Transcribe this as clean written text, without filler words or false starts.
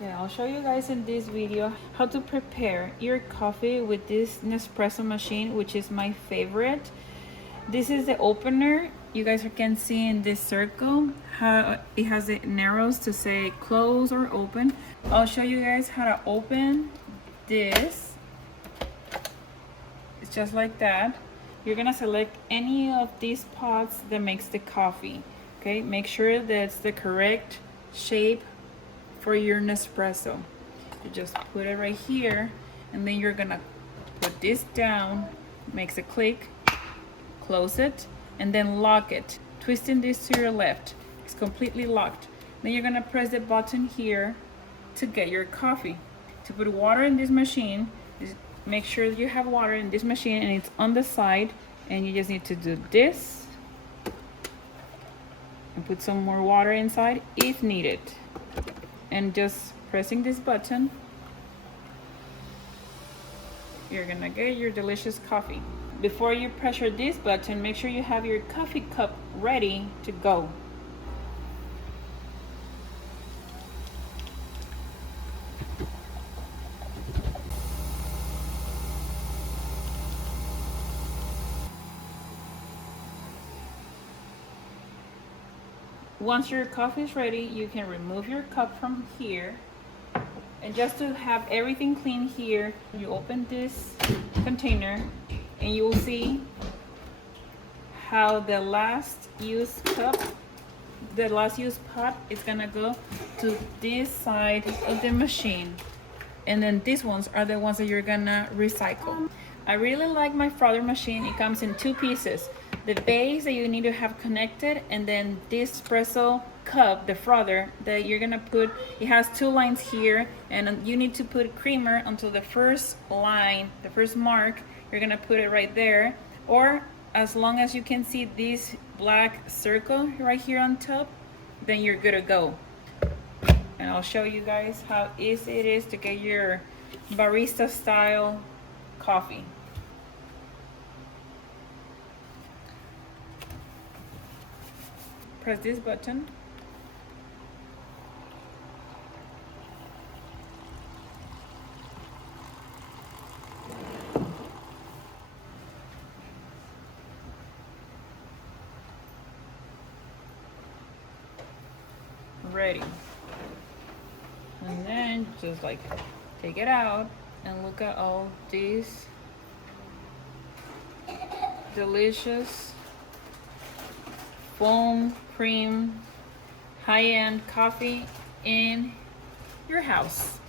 Yeah, I'll show you guys in this video how to prepare your coffee with this Nespresso machine, which is my favorite. This is the opener. You guys can see in this circle how it has the arrows to say close or open. I'll show you guys how to open this. It's just like that. You're gonna select any of these pots that makes the coffee. Okay, make sure that's the correct shape for your Nespresso. You just put it right here, and then you're gonna put this down, makes a click, close it, and then lock it, twisting this to your left. It's completely locked. Then you're gonna press the button here to get your coffee. To put water in this machine, make sure you have water in this machine and it's on the side, and you just need to do this and put some more water inside if needed. And just pressing this button, you're gonna get your delicious coffee. Before you pressure this button, make sure you have your coffee cup ready to go. Once your coffee is ready, you can remove your cup from here. And just to have everything clean here, you open this container and you will see how the last used cup, the last used pot is gonna go to this side of the machine. And then these ones are the ones that you're gonna recycle. I really like my Frother machine. It comes in two pieces. The base that you need to have connected, and then this espresso cup, the frother, that you're gonna put, it has two lines here, and you need to put creamer until the first line, the first mark, you're gonna put it right there, or as long as you can see this black circle right here on top, then you're good to go. And I'll show you guys how easy it is to get your barista style coffee. Press this button. Ready. And then just like take it out and look at all these delicious foam cream high-end coffee in your house.